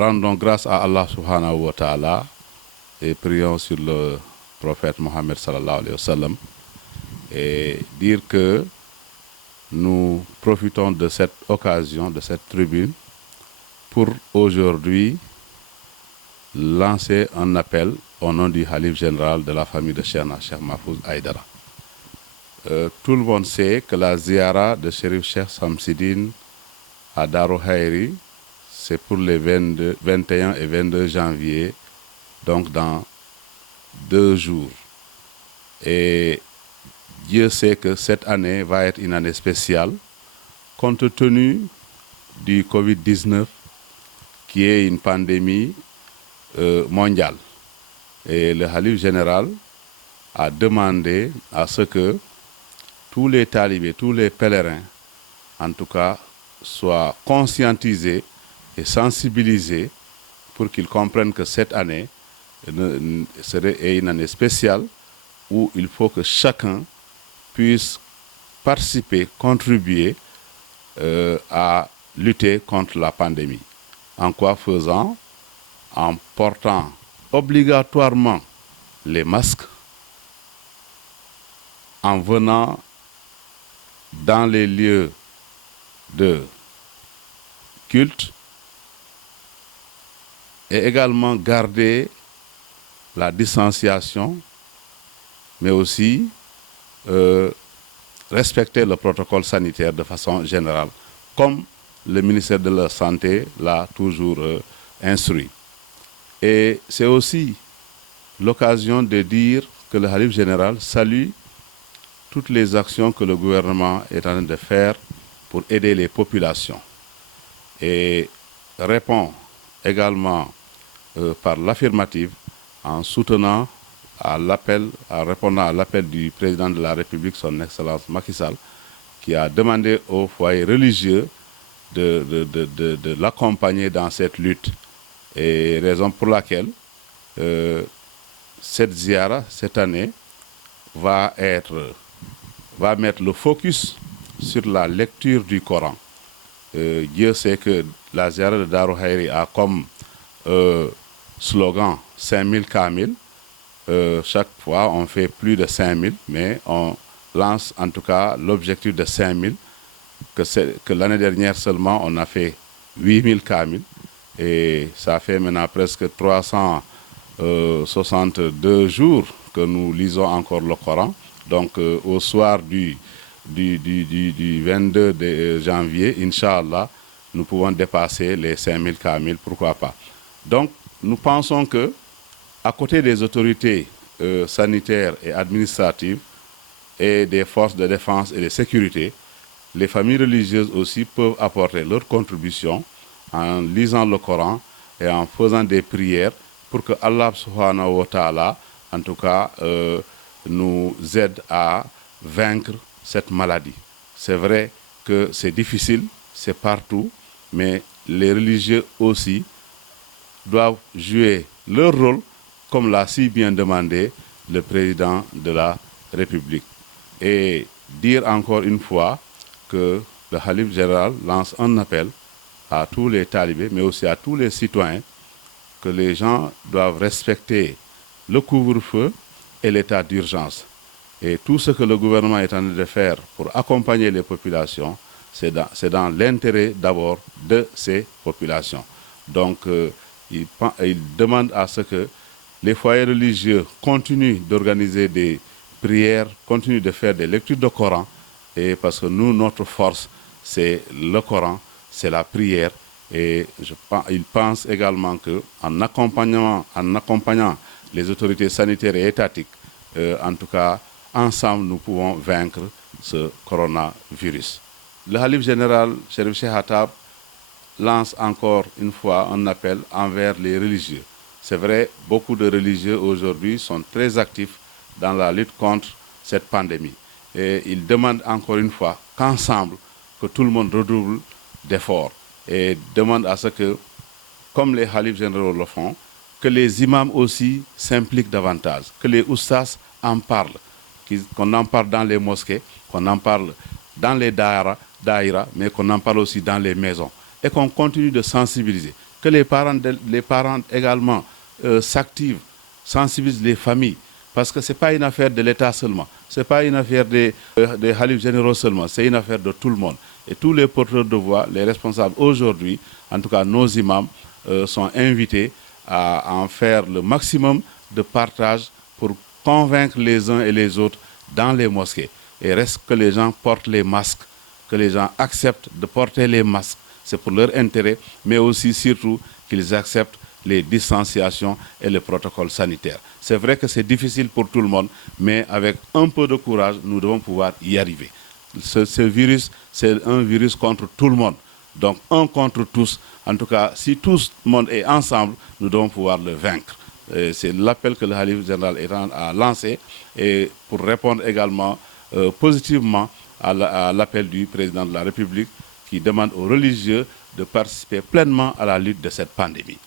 Rendons grâce à Allah subhanahu wa ta'ala et prions sur le prophète Mohammed sallallahu alayhi wa sallam et dire que nous profitons de cette occasion, de cette tribune, pour aujourd'hui lancer un appel au nom du Khalife général de la famille de Cheikh Mahfouz Aïdara. Tout le monde sait que la ziara de Chérif Cheikh Samsidine à Darou Khayri, c'est pour les 21 et 22 janvier, donc dans 2 jours. Et Dieu sait que cette année va être une année spéciale, compte tenu du Covid-19, qui est une pandémie mondiale. Et le Khalife général a demandé à ce que tous les talibés, tous les pèlerins, en tout cas, soient conscientisés et sensibilisés pour qu'ils comprennent que cette année serait une année spéciale où il faut que chacun puisse participer, contribuer à lutter contre la pandémie. En quoi faisant? En portant obligatoirement les masques, en venant dans les lieux de culte et également garder la distanciation, mais aussi respecter le protocole sanitaire de façon générale, comme le ministère de la Santé l'a toujours instruit. Et c'est aussi l'occasion de dire que le Khalife général salue toutes les actions que le gouvernement est en train de faire pour aider les populations et répond également par l'affirmative en soutenant en répondant à l'appel du président de la République, son Excellence Macky Sall, qui a demandé aux foyers religieux de l'accompagner dans cette lutte. Et raison pour laquelle cette ziara, cette année, va mettre le focus sur la lecture du Coran. Dieu sait que la ziara de Darou Khayri a comme slogan 5000 Kamil. Chaque fois, on fait plus de 5000, mais on lance en tout cas l'objectif de 5000, que l'année dernière seulement, on a fait 8000 Kamil. Et ça fait maintenant presque 362 jours que nous lisons encore le Coran. Donc au soir du 22 janvier, Inch'Allah, nous pouvons dépasser les 5000 Kamil, pourquoi pas. Donc nous pensons que, à côté des autorités sanitaires et administratives et des forces de défense et de sécurité, les familles religieuses aussi peuvent apporter leur contribution en lisant le Coran et en faisant des prières pour que Allah subhanahu wa ta'ala, en tout cas, nous aide à vaincre cette maladie. C'est vrai que c'est difficile, c'est partout, mais les religieux aussi doivent jouer leur rôle, comme l'a si bien demandé le président de la République. Et dire encore une fois que le Khalife général lance un appel à tous les talibés, mais aussi à tous les citoyens, que les gens doivent respecter le couvre-feu et l'état d'urgence. Et tout ce que le gouvernement est en train de faire pour accompagner les populations, c'est dans l'intérêt d'abord de ces populations. Donc, il demande à ce que les foyers religieux continuent d'organiser des prières, continuent de faire des lectures de Coran, et parce que nous, notre force, c'est le Coran, c'est la prière. Et il pense également qu'en accompagnant les autorités sanitaires et étatiques, en tout cas, ensemble, nous pouvons vaincre ce coronavirus. Le Khalife général, Chérif Cheikh Hatab, lance encore une fois un appel envers les religieux. C'est vrai, beaucoup de religieux aujourd'hui sont très actifs dans la lutte contre cette pandémie. Et il demande encore une fois qu'ensemble, que tout le monde redouble d'efforts et demande à ce que, comme les khalifes généraux le font, que les imams aussi s'impliquent davantage, que les oustas en parlent, qu'on en parle dans les mosquées, qu'on en parle dans les daïras, mais qu'on en parle aussi dans les maisons, et qu'on continue de sensibiliser. que les parents également s'activent, sensibilisent les familles. Parce que ce n'est pas une affaire de l'État seulement, ce n'est pas une affaire des khalifes généraux seulement, c'est une affaire de tout le monde. Et tous les porteurs de voix, les responsables aujourd'hui, en tout cas nos imams, sont invités à en faire le maximum de partage pour convaincre les uns et les autres dans les mosquées. Et reste que les gens portent les masques, que les gens acceptent de porter les masques. C'est pour leur intérêt, mais aussi surtout qu'ils acceptent les distanciations et les protocoles sanitaires. C'est vrai que c'est difficile pour tout le monde, mais avec un peu de courage, nous devons pouvoir y arriver. Ce virus, c'est un virus contre tout le monde. Donc, un contre tous. En tout cas, si tout le monde est ensemble, nous devons pouvoir le vaincre. C'est l'appel que le Khalife général a lancé, et pour répondre également positivement à l'appel du président de la République qui demande aux religieux de participer pleinement à la lutte de cette pandémie.